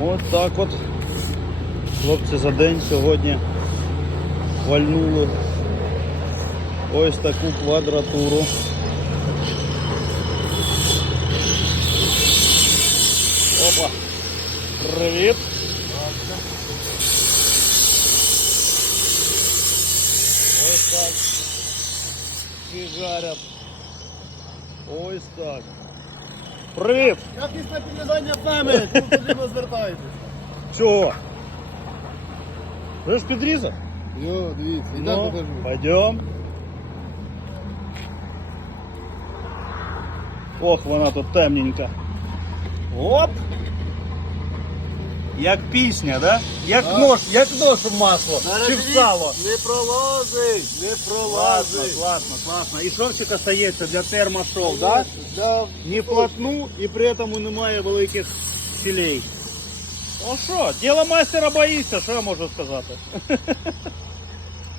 От так от. Хлопці за день сьогодні вальнули ось таку квадратуру. Опа. Привіт. Ось так. Фігарят. Ось так. Привіт! Я після підв'язання пам'ять, тут. Чого? Ви ж підрізав? Йо, дивіться, і так Ну, покажу. пойдем. Ох, вона тут темненька. Оп! Як пісня, да? Як Да. нож, як нож в масло. Чи в сало. Не пролазить, не Класно, пролазить. класно, класно. І шовчик остається для термошов, да? Да? Не вплотну і при цьому немає великих щілей. Ну що, діло мастера боїться, що я можу сказати.